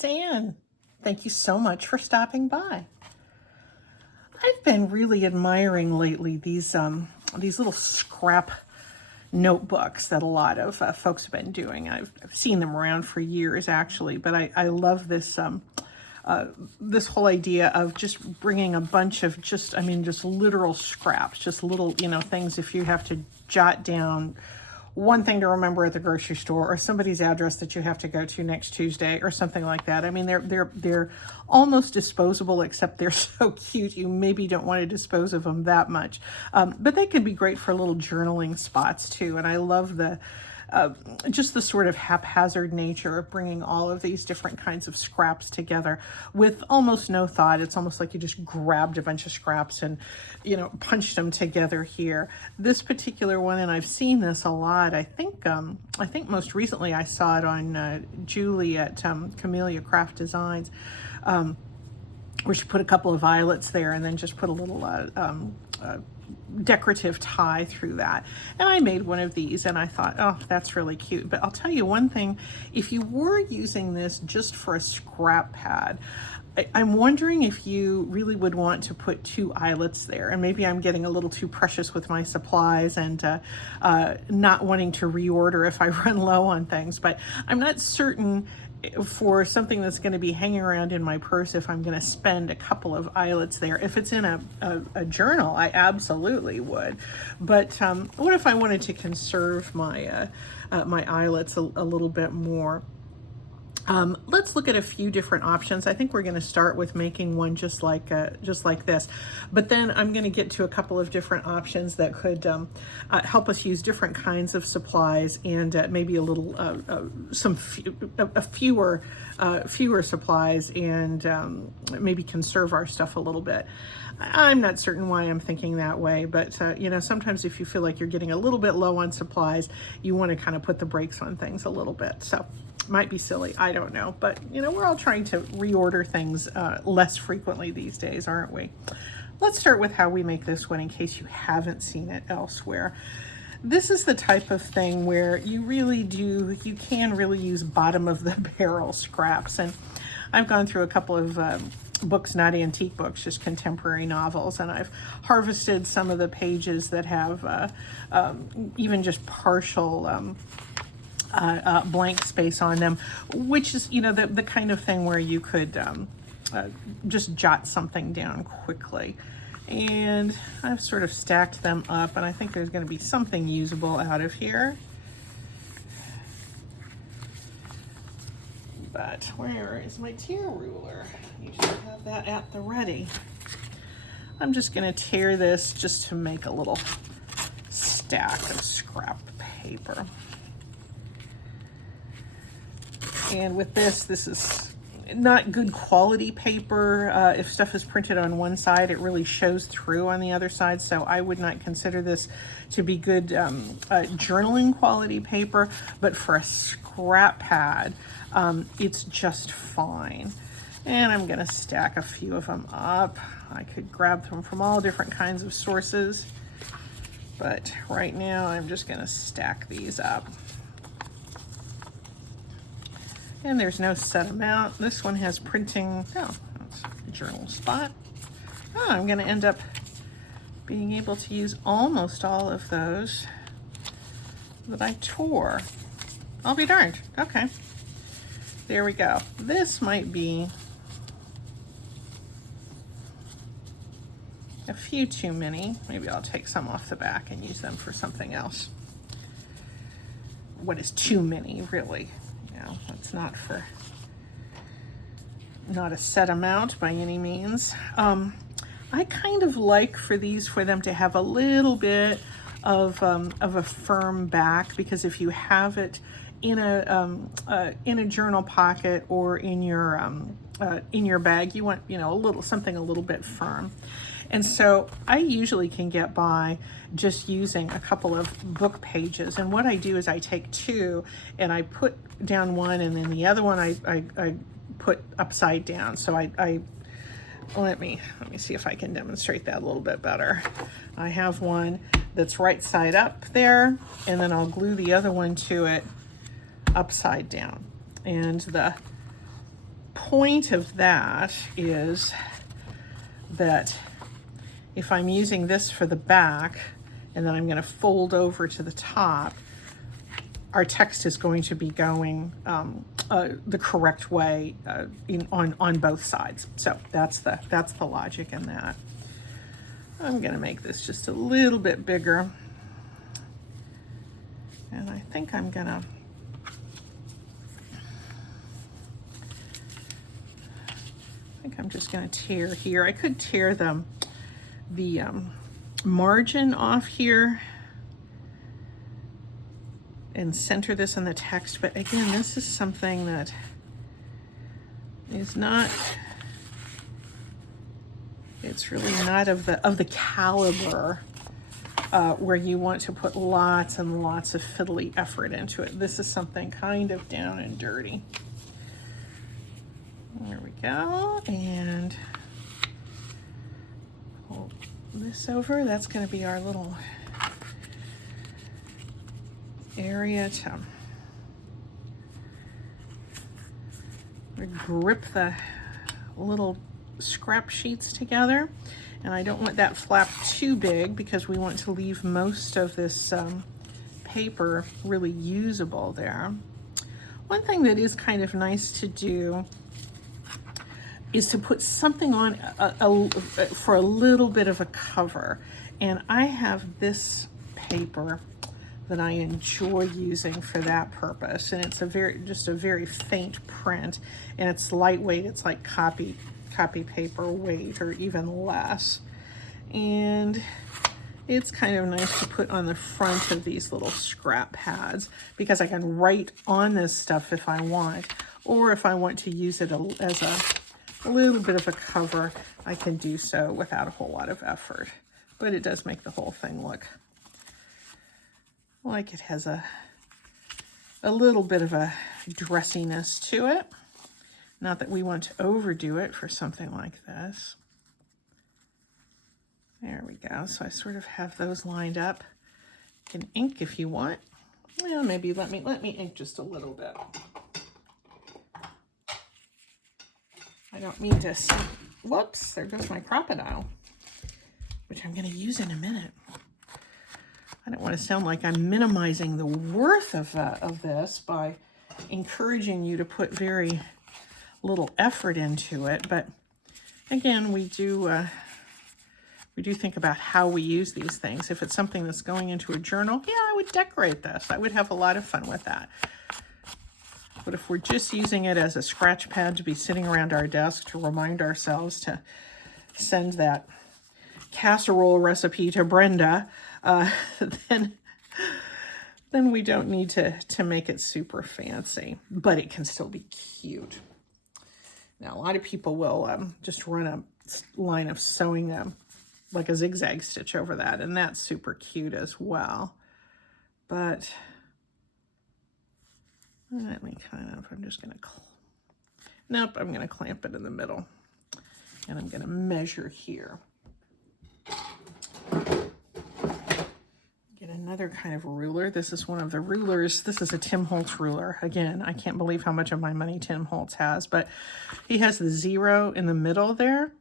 it's Anne. Thank you so much for stopping by. I've been really admiring lately these little scrap notebooks that a lot of folks have been doing. I've seen them around for years actually, but I love this this whole idea of just bringing a bunch of just literal scraps, just little, things if you have to jot down one thing to remember at the grocery store or somebody's address that you have to go to next Tuesday or something like that. I mean, they're almost disposable, except they're so cute you maybe don't want to dispose of them that much. But they can be great for little journaling spots too. And I love just the sort of haphazard nature of bringing all of these different kinds of scraps together with almost no thought. It's almost like you just grabbed a bunch of scraps and, punched them together here. This particular one, and I've seen this a lot. I think most recently I saw it on Julie at Camellia Craft Designs, where she put a couple of eyelets there and then just put a little decorative tie through that. And I made one of these and I thought, oh, that's really cute. But I'll tell you one thing, if you were using this just for a scrap pad, I'm wondering if you really would want to put 2 eyelets there. And maybe I'm getting a little too precious with my supplies and not wanting to reorder if I run low on things. But I'm not certain for something that's going to be hanging around in my purse if I'm going to spend a couple of eyelets there. If it's in a journal, I absolutely would. But what if I wanted to conserve my my eyelets a little bit more? Let's look at a few different options. I think we're going to start with making one just like this, but then I'm going to get to a couple of different options that could help us use different kinds of supplies and maybe a little fewer supplies and maybe conserve our stuff a little bit. I'm not certain why I'm thinking that way, but sometimes if you feel like you're getting a little bit low on supplies, you want to kind of put the brakes on things a little bit. So might be silly, I don't know, but we're all trying to reorder things less frequently these days, aren't we? Let's start with how we make this one in case you haven't seen it elsewhere. This is the type of thing where you can really use bottom of the barrel scraps. And I've gone through a couple of books, not antique books, just contemporary novels, and I've harvested some of the pages that have even just partial blank space on them, which is the kind of thing where you could just jot something down quickly. And I've sort of stacked them up, and I think there's going to be something usable out of here. But where is my tear ruler? I usually have that at the ready. I'm just going to tear this just to make a little stack of scrap paper. And with this is not good quality paper. If stuff is printed on one side, it really shows through on the other side. So I would not consider this to be good journaling quality paper, but for a scrap pad, it's just fine. And I'm gonna stack a few of them up. I could grab them from all different kinds of sources, but right now I'm just gonna stack these up. And there's no set amount. This one has printing, that's a journal spot. I'm gonna end up being able to use almost all of those that I tore. I'll be darned, okay. There we go. This might be a few too many. Maybe I'll take some off the back and use them for something else. What is too many, really? It's not a set amount by any means. I kind of like for them to have a little bit of a firm back, because if you have it in a journal pocket or in your bag, you want something a little bit firm. And so I usually can get by just using a couple of book pages. And what I do is I take 2 and I put down one, and then the other one I put upside down. So let me see if I can demonstrate that a little bit better. I have one that's right side up there, and then I'll glue the other one to it upside down. And the point of that is that if I'm using this for the back and then I'm going to fold over to the top, our text is going to be going the correct way on both sides. So that's the logic in that. I'm going to make this just a little bit bigger, and I think I'm just going to tear here. I could tear the margin off here and center this in the text, but again, this is something that is not, it's really not of the caliber where you want to put lots and lots of fiddly effort into it. This is something kind of down and dirty. There we go, and pull this over. That's going to be our little area to grip the little scrap sheets together. And I don't want that flap too big because we want to leave most of this paper really usable there. One thing that is kind of nice to do is to put something on for a little bit of a cover. And I have this paper that I enjoy using for that purpose. And it's just a very faint print, and it's lightweight. It's like copy paper weight or even less. And it's kind of nice to put on the front of these little scrap pads because I can write on this stuff if I want, or if I want to use it as a little bit of a cover, I can do so without a whole lot of effort. But it does make the whole thing look like it has a little bit of a dressiness to it. Not that we want to overdo it for something like this. There we go. So I sort of have those lined up. You can ink if you want. Well, maybe let me ink just a little bit. I don't mean to, whoops, there goes my crocodile, which I'm going to use in a minute. I don't want to sound like I'm minimizing the worth of this by encouraging you to put very little effort into it, but again, we do think about how we use these things. If it's something that's going into a journal, yeah, I would decorate this. I would have a lot of fun with that. But if we're just using it as a scratch pad to be sitting around our desk to remind ourselves to send that casserole recipe to Brenda, then we don't need to make it super fancy, but it can still be cute. Now, a lot of people will just run a line of sewing, like a zigzag stitch over that, and that's super cute as well. But let me I'm just going to, nope, I'm going to clamp it in the middle, and I'm going to measure here. Get another kind of ruler. This is one of the rulers. This is a Tim Holtz ruler. Again, I can't believe how much of my money Tim Holtz has, but he has the 0 in the middle there.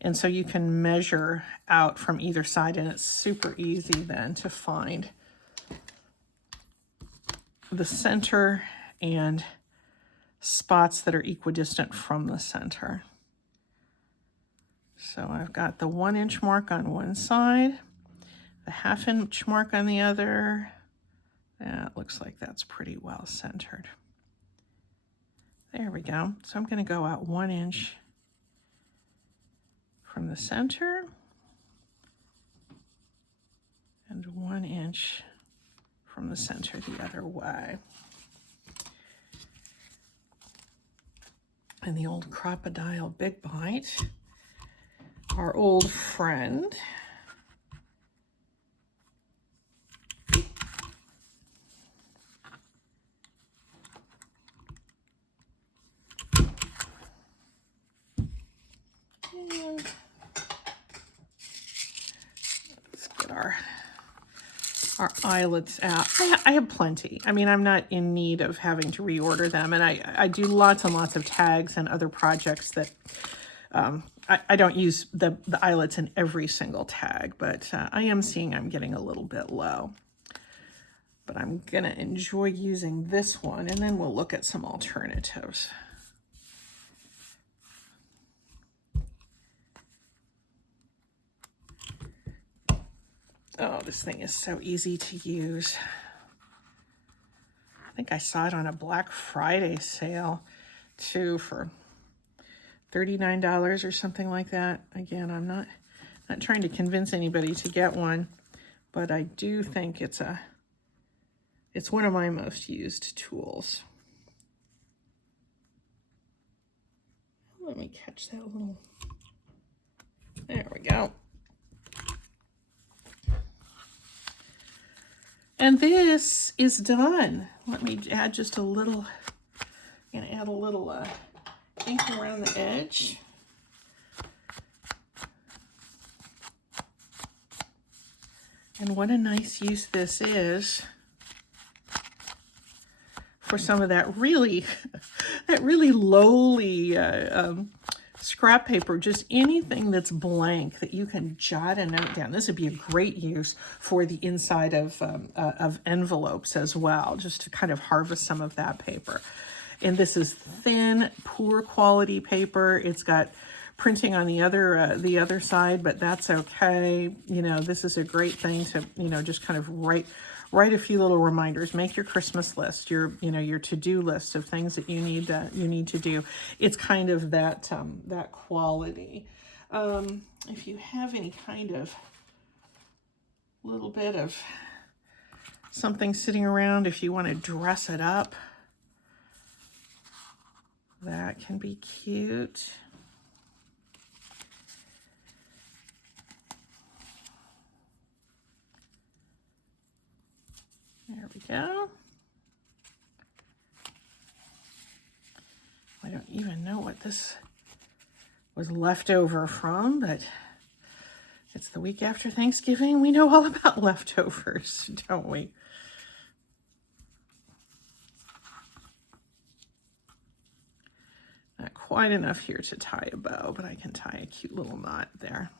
And so you can measure out from either side, and it's super easy then to find the center and spots that are equidistant from the center. So I've got the 1-inch mark on one side, the 1/2-inch mark on the other. That looks like that's pretty well centered. There we go. So I'm going to go out 1 inch from the center and 1 inch from the center the other way. And the old crocodile Big Bite, our old friend. our eyelets out. I have plenty. I mean, I'm not in need of having to reorder them. And I do lots and lots of tags and other projects that I don't use the eyelets in every single tag, but I am seeing I'm getting a little bit low. But I'm going to enjoy using this one, and then we'll look at some alternatives. Oh, this thing is so easy to use. I think I saw it on a Black Friday sale, too, for $39 or something like that. Again, I'm not trying to convince anybody to get one, but I do think it's one of my most used tools. Let me catch that little, there we go. And this is done. Let me add just a little, I'm gonna add a little ink around the edge. And what a nice use this is for some of that really lowly scrap paper, just anything that's blank that you can jot a note down. This would be a great use for the inside of envelopes as well, just to kind of harvest some of that paper. And this is thin, poor quality paper. It's got printing on the other side, but that's okay. You know, this is a great thing to, you know, just kind of write a few little reminders. Make your Christmas list, your to-do list of things that you need to do. It's kind of that that quality. If you have any kind of little bit of something sitting around, if you want to dress it up, that can be cute. There we go. I don't even know what this was left over from, but it's the week after Thanksgiving. We know all about leftovers, don't we? Not quite enough here to tie a bow, but I can tie a cute little knot there.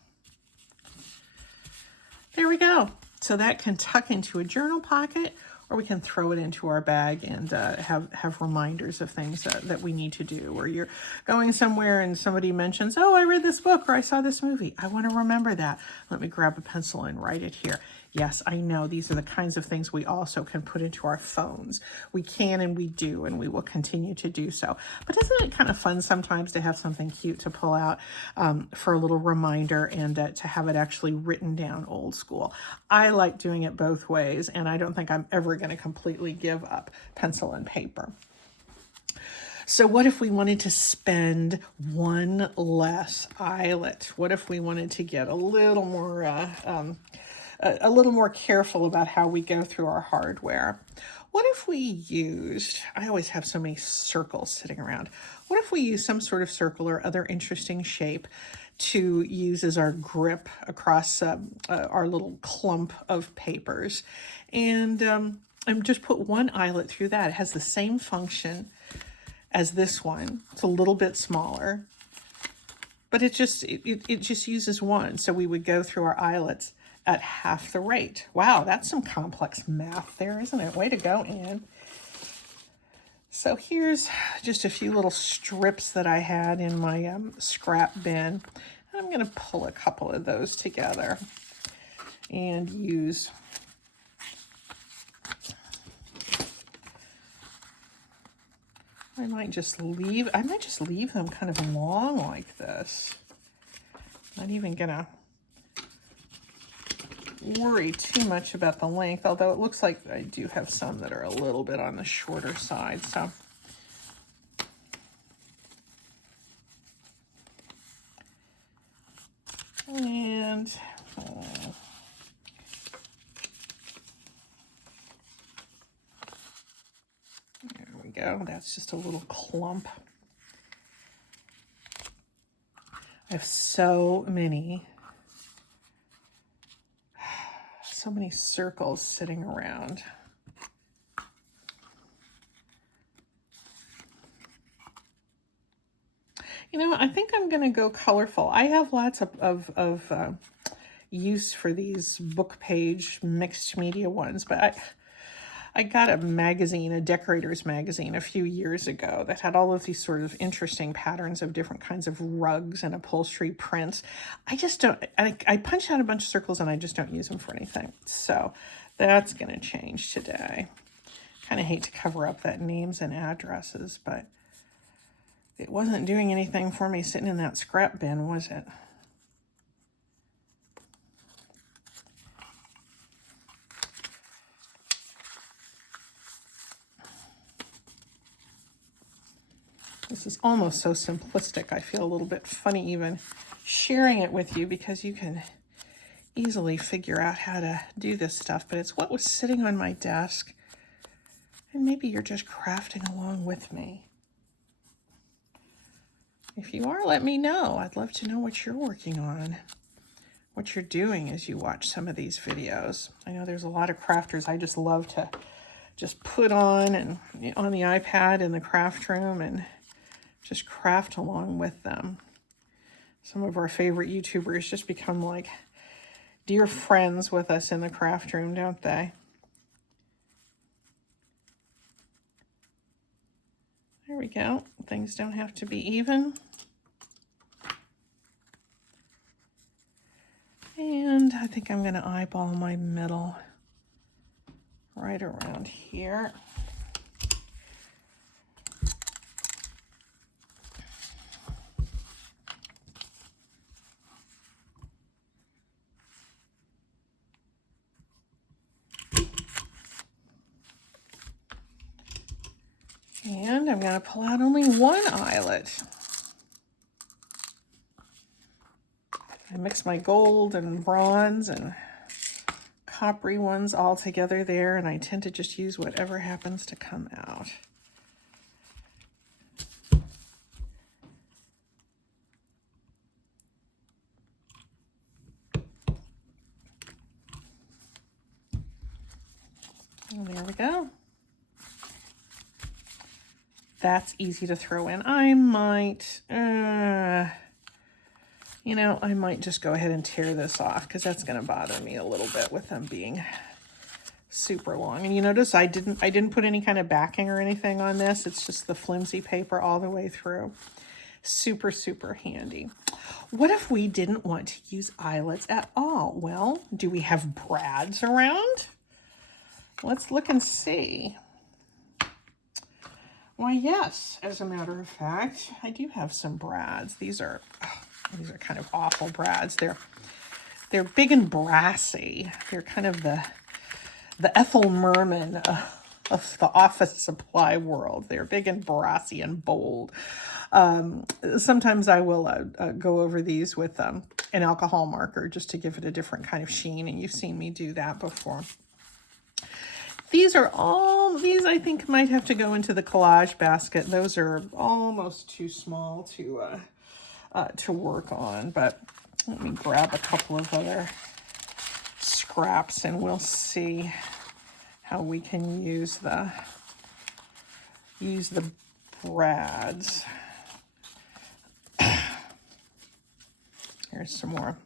There we go. So that can tuck into a journal pocket, or we can throw it into our bag and have reminders of things that we need to do. Or you're going somewhere and somebody mentions, oh, I read this book or I saw this movie. I want to remember that. Let me grab a pencil and write it here. Yes, I know these are the kinds of things we also can put into our phones. We can and we do, and we will continue to do so. But isn't it kind of fun sometimes to have something cute to pull out for a little reminder and to have it actually written down old school? I like doing it both ways, and I don't think I'm ever going to completely give up pencil and paper. So what if we wanted to spend one less eyelet? What if we wanted to get a little more careful about how we go through our hardware? What if we used, I always have so many circles sitting around. What if we use some sort of circle or other interesting shape to use as our grip across our little clump of papers, and just put one eyelet through that? It has the same function as this one. It's a little bit smaller, but it just uses one. So we would go through our eyelets at half the rate. Wow, that's some complex math there, isn't it? Way to go, Anne. So here's just a few little strips that I had in my scrap bin. I'm going to pull a couple of those together and use I might just leave them kind of long like this. Not even gonna worry too much about the length, although it looks like I do have some that are a little bit on the shorter side. So and there we go. That's just a little clump. I have so many so many circles sitting around. You know, I think I'm going to go colorful. I have lots of use for these book page mixed media ones, but I got a magazine, a decorator's magazine, a few years ago that had all of these sort of interesting patterns of different kinds of rugs and upholstery prints. I just don't, I punched out a bunch of circles and I just don't use them for anything. So that's going to change today. Kind of hate to cover up that names and addresses, but it wasn't doing anything for me sitting in that scrap bin, was it? This is almost so simplistic. I feel a little bit funny even sharing it with you because you can easily figure out how to do this stuff, but it's what was sitting on my desk. And maybe you're just crafting along with me. If you are, let me know. I'd love to know what you're working on, what you're doing as you watch some of these videos. I know there's a lot of crafters I just love to just put on and on the iPad in the craft room and just craft along with them. Some of our favorite YouTubers just become like dear friends with us in the craft room, don't they? There we go. Things don't have to be even. And I think I'm going to eyeball my middle right around here. And I'm going to pull out only one eyelet. I mix my gold and bronze and coppery ones all together there, and I tend to just use whatever happens to come out. And there we go. That's easy to throw in. I might, you know, I might just go ahead and tear this off because that's going to bother me a little bit with them being super long. And you notice I didn't put any kind of backing or anything on this. It's just the flimsy paper all the way through. Super, super handy. What if we didn't want to use eyelets at all? Well, do we have brads around? Let's look and see. Why, yes, as a matter of fact, I do have some brads. These are kind of awful brads. They're big and brassy. They're kind of the Ethel Merman of the office supply world. They're big and brassy and bold. Sometimes I will go over these with an alcohol marker just to give it a different kind of sheen, and you've seen me do that before. These I think might have to go into the collage basket. Those are almost too small to work on, but let me grab a couple of other scraps and we'll see how we can use the brads. Here's some more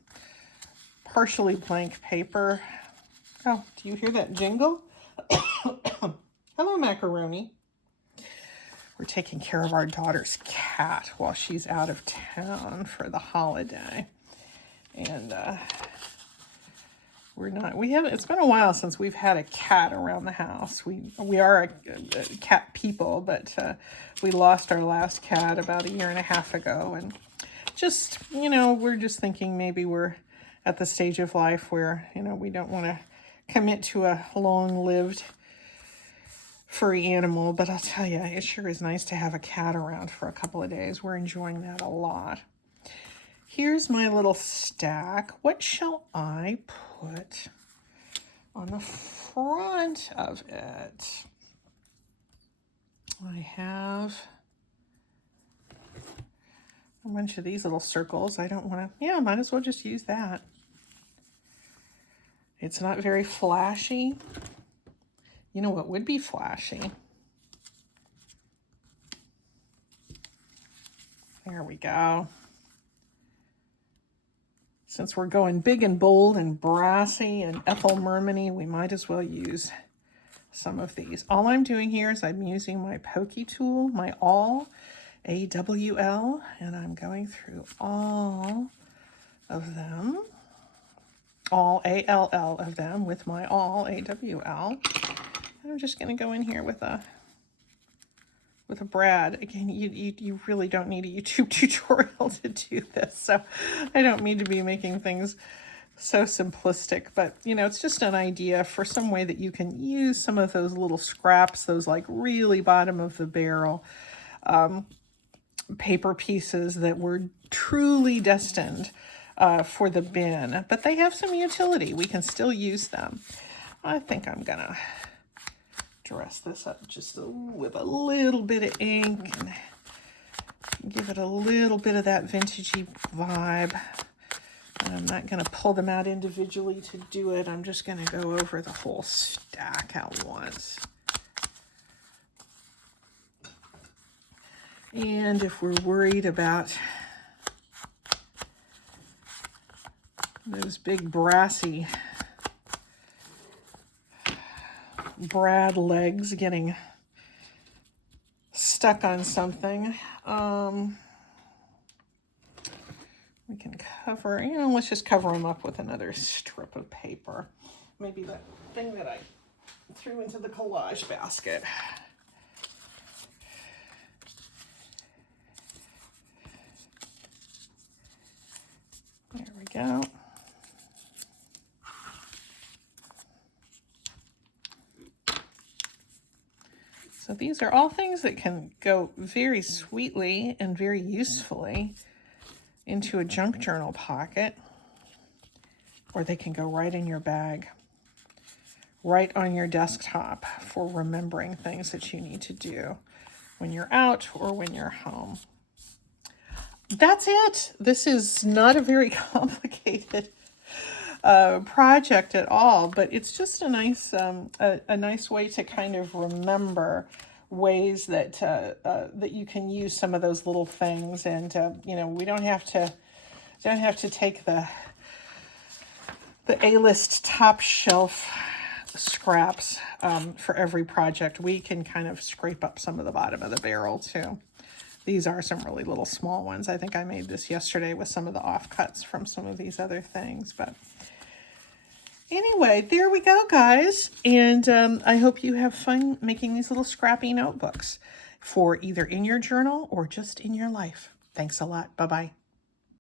partially blank paper. Oh, do you hear that jingle? Hello, Macaroni. We're taking care of our daughter's cat while she's out of town for the holiday. And it's been a while since we've had a cat around the house. We are a cat people, but we lost our last cat about 1.5 years ago. And just, you know, we're just thinking maybe we're at the stage of life where, you know, we don't want to commit to a long-lived furry animal, but I'll tell you, it sure is nice to have a cat around for a couple of days. We're enjoying that a lot. Here's my little stack. What shall I put on the front of it? I have a bunch of these little circles. I don't want to, yeah, might as well just use that. It's not very flashy. You know what would be flashy? There we go. Since we're going big and bold and brassy and Ethel Mermany, we might as well use some of these. All I'm doing here is I'm using my pokey tool, my awl, AWL, and I'm going through all of them, all ALL of them with my awl, AWL. And I'm just going to go in here with a brad. Again, you really don't need a YouTube tutorial to do this, so I don't mean to be making things so simplistic, but you know, it's just an idea for some way that you can use some of those little scraps, those like really bottom of the barrel paper pieces that were truly destined for the bin, but they have some utility. We can still use them. I think I'm gonna dress this up just with a little bit of ink and give it a little bit of that vintagey vibe. And I'm not going to pull them out individually to do it. I'm just going to go over the whole stack at once. And if we're worried about those big brassy brad legs getting stuck on something, we can cover, you know, let's just cover them up with another strip of paper. Maybe that thing that I threw into the collage basket. There we go. So these are all things that can go very sweetly and very usefully into a junk journal pocket, or they can go right in your bag, right on your desktop for remembering things that you need to do when you're out or when you're home. That's it. This is not a very complicated project at all, but it's just a nice way to kind of remember ways that that you can use some of those little things, and you know, we don't have to take the A-list top shelf scraps for every project. We can kind of scrape up some of the bottom of the barrel too. These are some really little small ones. I think I made this yesterday with some of the offcuts from some of these other things, but anyway, there we go, guys. And I hope you have fun making these little scrappy notebooks for either in your journal or just in your life. Thanks a lot. Bye-bye.